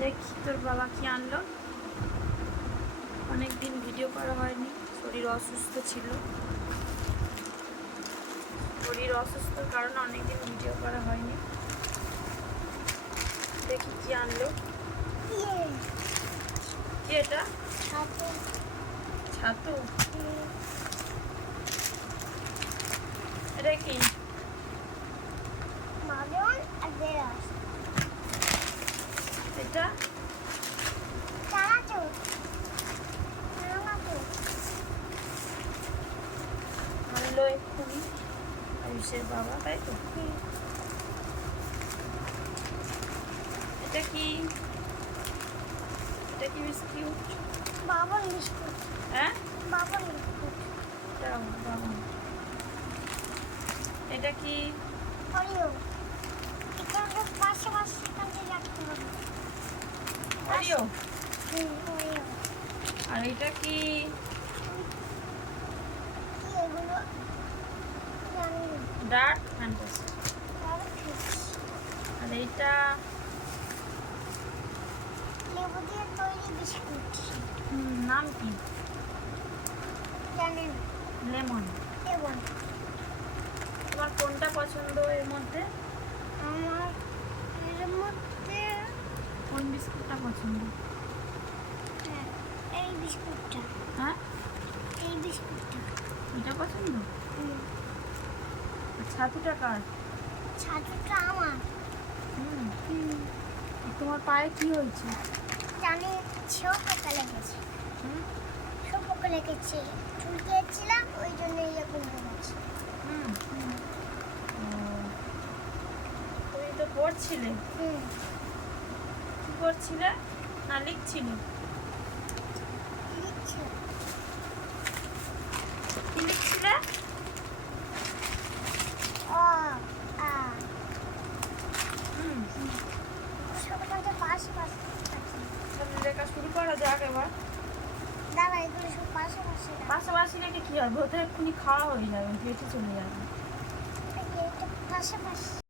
দেখি তোর বাবা কি আনলো? অনেক দিন ভিডিও করা হয়নি শরীর অসুস্থ ছিল। শরীর অসুস্থর কারণে অনেক দিন ভিডিও করা হয়নি। দেখি কি আনলো। কি এটা? ছাতু। এটা কি? আনলো এক্ষুনি। আয়ুষের বাবা তাই তো? এটা কি? এটা কি বিস্কিট? Bourbon biscuit. হ্যাঁ? Bourbon biscuit. এটা বাবা এটা কি? অরিও। এটা পাশে পাশে কাজে রাখতে হবে। অরিও? হুম অরিও। আর এটা কি? ডার্ক ফ্যান্টাসি আর এইটা লেবু দিয়ে তৈরি বিস্কুট নাম কি? জানেন লেমন এবং তোমার কোনটা পছন্দ এর মধ্যে আমার এর মধ্যে? কোন বিস্কুটটা পছন্দ? হ্যাঁ, এই বিস্কুটটা। হ্যাঁ? এই বিস্কুটটা। এটা পছন্দ? ছাতুটা কার? ছাতুটা আমার। হুম তোমার পায়ে কি হয়েছে? জানি ছেও পোকা লেগেছে হুম? সব পোকা লেগেছে চুল দিয়েছিলাম ওই জন্য এরকম হয়েছে। তুমি তো পড়ছিলে। হুম। কি করছিলে না লিখছিলে লিখছি কি লিখছিলে ও আ হুম সব মধ্যে পাশে পাশে আছে। তাহলে লেখা শুরু করা যাক এবার। পাশাপাশি রেখে। কি হবে ওদের এক্ষুনি খাওয়া হয়ে যাবে পেটে চলে যাবে।